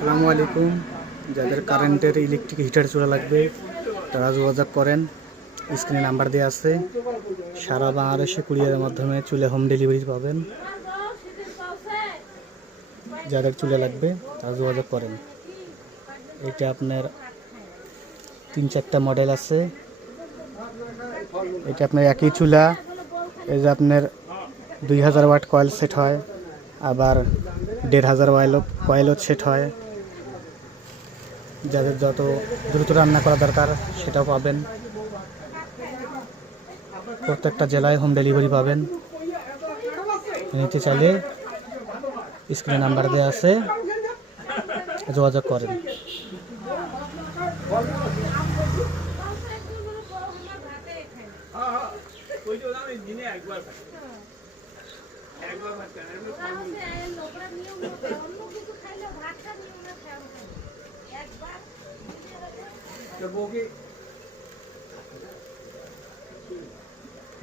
আসসালামু আলাইকুম। যাদের কারেন্টের ইলেকট্রিক হিটার চুলা লাগবে তারা যোগাযোগ করেন। স্ক্রিনে নাম্বার দেওয়া আছে। সারা বাংলাদেশে কুরিয়ারের মাধ্যমে চুলা হোম ডেলিভারি পাবেন। যাদের চুলা লাগবে তারা যোগাযোগ করেন। এটা আপনার 3-4টা মডেল আছে। এটা আপনার একই চুলা, এই যে আপনার 2000 ওয়াট কয়েল সেট হয়, আবার 1500 কয়েলও সেট হয়। যাদের যত দ্রুত রান্না করা দরকার সেটাও পাবেন। প্রত্যেকটা জেলায় হোম ডেলিভারি পাবেন। নিতে চাইলে স্ক্রিনে নাম্বার দেওয়া আছে, যোগাযোগ করেন।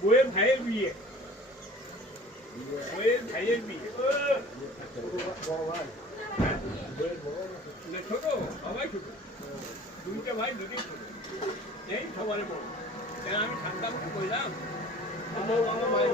বইয়ের ভাইয়ের বিয়ে, বইয়ের ভাইয়ের বিয়ে ছোট, সবাই ছোট, দুইটা ভাই দুটি ছোট, এই সবার বড়। আমি ঠান্ডা করে কইলাম আমার ভাই